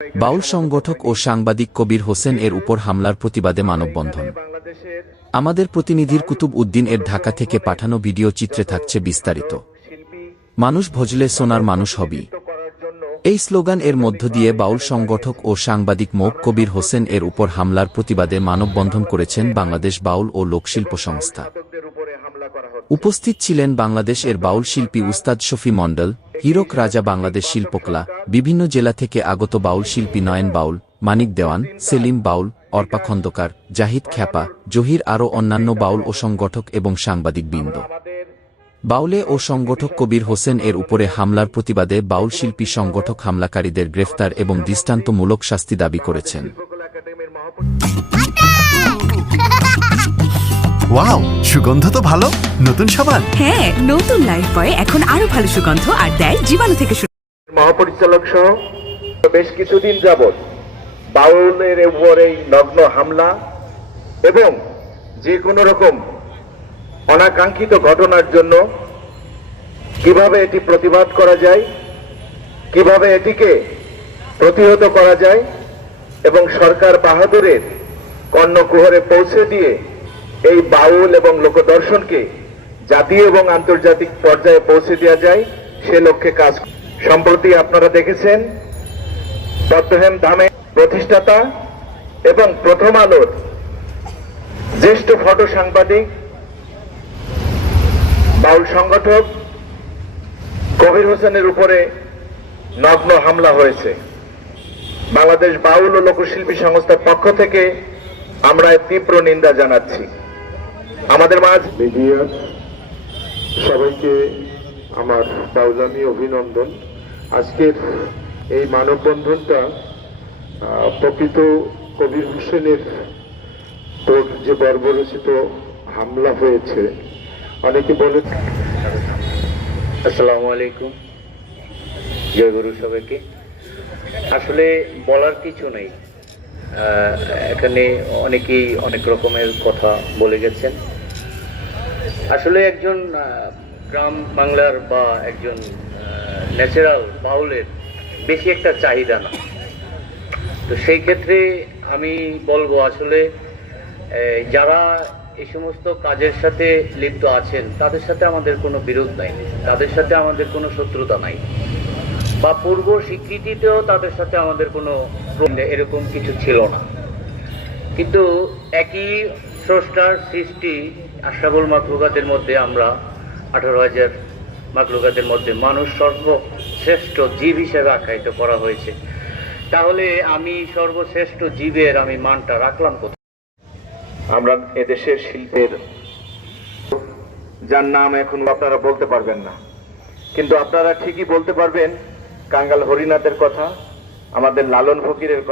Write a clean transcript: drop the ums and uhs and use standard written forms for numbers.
বাউল সংগঠক ও সাংবাদিক কবির হোসেন এর উপর হামলার প্রতিবাদে মানববন্ধন। আমাদের প্রতিনিধির কুতুব উদ্দিন এর ঢাকা থেকে পাঠানো ভিডিও চিত্রে থাকছে বিস্তারিত। মানুষ ভজলে সোনার মানুষ হবি, এই স্লোগান এর মধ্য দিয়ে বাউল সংগঠক ও সাংবাদিক মো কবির হোসেন এর উপর হামলার প্রতিবাদে মানববন্ধন করেছেন বাংলাদেশ বাউল ও লোকশিল্প সংস্থা। উপস্থিত ছিলেন বাংলাদেশ এর বাউল শিল্পী উস্তাদ শফি মণ্ডল, হীরক রাজা, বাংলাদেশ শিল্পকলা, বিভিন্ন জেলা থেকে আগত বাউল শিল্পী নয়ন বাউল, মানিক দেওয়ান, সেলিম বাউল, অর্পা খন্দকার, জাহিদ খ্যাপা, জহির আরও অন্যান্য বাউল ও সংগঠক এবং সাংবাদিক বৃন্দ। বাউলে ও সংগঠক কবির হোসেন এর উপরে হামলার প্রতিবাদে বাউল শিল্পী সংগঠক হামলাকারীদের গ্রেফতার এবং দৃষ্টান্তমূলক শাস্তি দাবি করেছেন। ওয়াও, সুগন্ধ তো ভালো। নতুন সাবান? হ্যাঁ, নতুন লাইফবয় এখন আরো ভালো সুগন্ধ আর দেয় জীবাণু থেকে মহাপরিচালক সহ বেশ কিছুদিন যাবৎ বাউলের উপরে নগ্ন হামলা এবং যে কোনো রকম অনাকাঙ্ক্ষিত ঘটনার জন্য কিভাবে এটি প্রতিবাদ করা যায়, কিভাবে এটিকে প্রতিহত করা যায় এবং সরকার বাহাদুরের কর্ণকুহরে পৌঁছে দিয়ে এই বাউল এবং লোকদর্শনকে জাতীয় এবং আন্তর্জাতিক পর্যায়ে পৌঁছে দেওয়া যায় সে লক্ষ্যে কাজ। সম্প্রতি আপনারা দেখেছেন বর্তমান ধামে প্রতিষ্ঠাতা এবং প্রথম আলোর জ্যেষ্ঠ ফটো সাংবাদিক বাউল সংগঠক কবির হোসেনের উপরে নগ্ন হামলা হয়েছে। বাংলাদেশ বাউল ও লোকশিল্পী সংস্থার পক্ষ থেকে আমরা তীব্র নিন্দা জানাচ্ছি। আমাদের মাঝ মিডিয়া সবাইকে আমার বাউলামি অভিনন্দন। আজকের এই মানববন্ধনটা প্রকৃত কবির হোসেনের তোর যে বর্বরচিত হামলা হয়েছে, অনেকে বলে। আসসালামু আলাইকুম, জয় গুরু সবাইকে। আসলে বলার কিছু নেই, এখানে অনেকেই অনেক রকমের কথা বলে গেছেন। আসলে একজন গ্রাম বাংলার বা একজন ন্যাচারাল বাউলের বেশি একটা চাহিদা না। তো সেই ক্ষেত্রে আমি বলবো আসলে যারা এই সমস্ত কাজের সাথে লিপ্ত আছেন তাদের সাথে আমাদের কোনো বিরোধ নাই, তাদের সাথে আমাদের কোনো শত্রুতা নাই, বা পূর্ব স্বীকৃতিতেও তাদের সাথে আমাদের কোনো এরকম কিছু ছিল না। কিন্তু একই স্রষ্টার সৃষ্টি আশরাফুল মাখলুকাতের মধ্যে আমরা 18,000 মাখলুকাতের মধ্যে মানুষ সর্বশ্রেষ্ঠ জীব হিসেবে আখ্যায়িত করা হয়েছে। তাহলে আমি সর্বশ্রেষ্ঠ জীবের আমি মানটা রাখলাম কোথায়? আমরা এদেশের শিল্পের যার নাম এখন আপনারা বলতে পারবেন না, কিন্তু আপনারা ঠিকই বলতে পারবেন কাঙ্গাল হরিনাথের কথা, আমাদের লালন ফকিরের কথা।